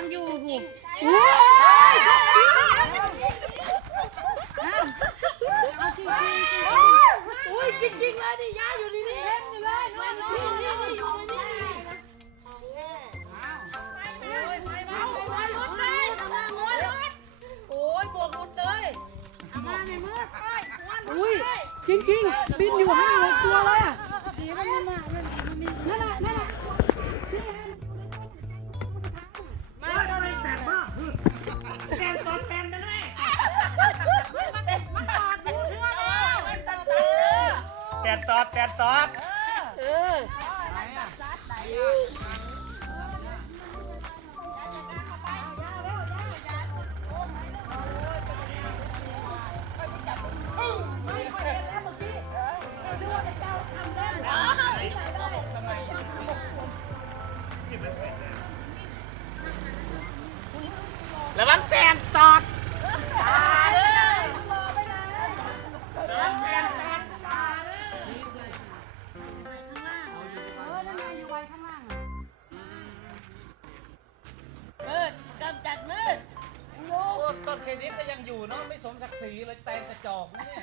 ยังอยู่หูโอ้ยจริงๆเลยนี่ย่าอยู่นี่นี่เลยนี่นี่นี่อยู่นี่โอ้ยบวกหมดเลยอุ้ยจริงๆ บินอยู่ห้าหกตัวเลยอะ ระวังแตนตอดมืดกำจัดมืดต้นเครดิตก็ยังอยู่เนาะไม่สมศักดิ์ศรีเลยแตนกระจอกนะเนี่ย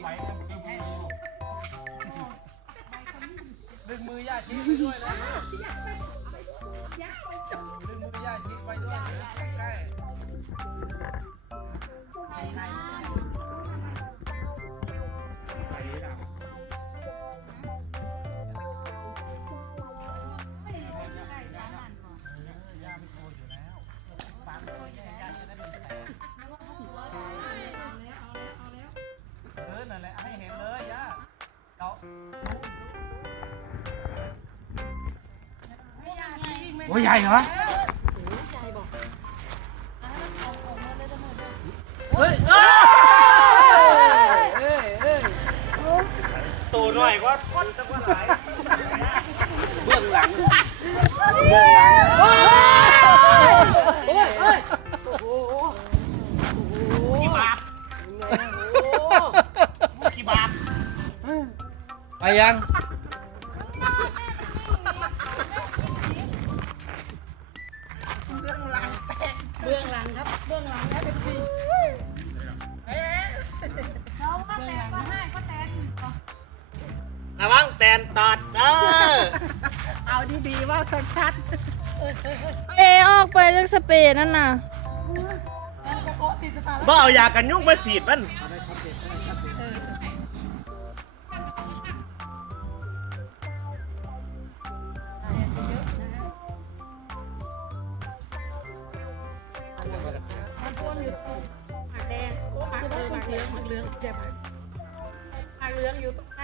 นไปกับไปนะดึงมือย่าชี้ไปด้วยเลยดึงมือย่าชี้ไปด้วยใกล้ โอ้ยใหญ่เหรอเฮ้ยตัวหน่อยก็คนจะว่าหลายเบื้องหลังเบื้องหลังโอ้ยเอ้ยกี่บาทโอ้กี่บาทไปยัง ระวังแตนตอดเออเอออกไปเรื่องสเปรย์นั่นน่ะบ่เอายากันยุงมาฉีดมันหมากแดงโอ้หมากเออหมากเหลืองหมากเหลืองเจ็บหมากหมากเหลืองอยู่ตรง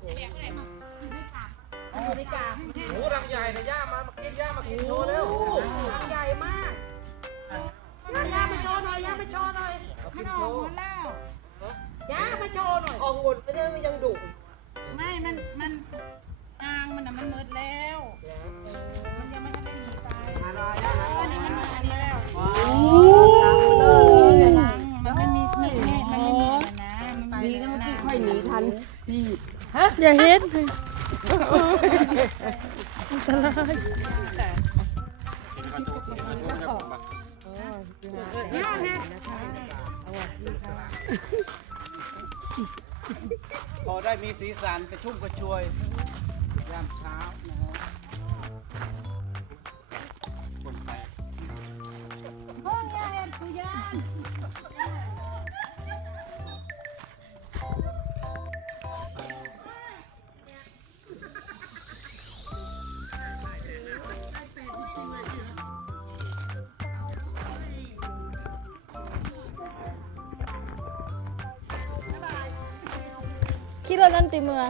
อยู่ในกาหมูรังใหญ่นะย่ามามากินย่ามากินโชว์เร็วรังใหญ่มากย่ามาโชว์หน่อยย่ามาโชว์หน่อยกินโชว์ย่ามาโชว์หน่อยออกหุ่นไม่ได้มันยังดุไม่ มัน มันนางมันน่ะมันมืดแล้ว อย่าเฮ็ดอันตรายพอได้มีสีสันกระชุ่มกระชวยยามเช้านะฮะ ขี่รถนั่นติเมือ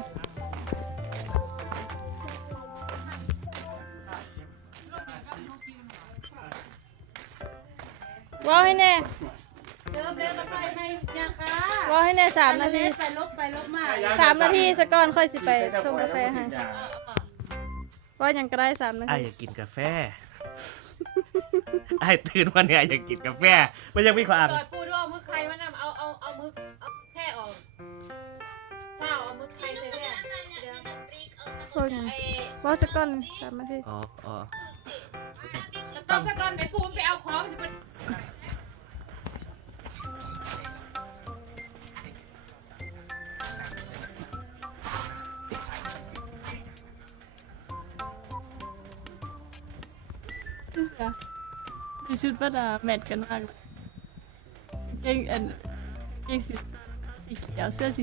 ว่าให้แน่เจอเบลรถไฟไหมยังคะว่าให้แน่สามนาทีไปลบไปลบมาสามนาทีสก่อนค่อยสิไปส่งกาแฟให้ว่ายังก็ได้สามนาไอ้ทีอยากกินกาแฟไอ้ตื่นมาเนี่ยอยากกินกาแฟมันยังไม่ขวางต่อยปูด้วยเอามือใครมานำเอาเอาเอามือเอาแค่ออกเจ้าเอา มือใครใส่แค่เดี๋ยวพวกยังไอ้ว่าสก่อนสามนาทีอ๋ออ๋อจะต้องสะก่อนไอ้ปูมันไปเอาของสิมันมีชุดประดาแมทกันมากเลยเก่งอันเก่งสีสีเขียวเสื้อสี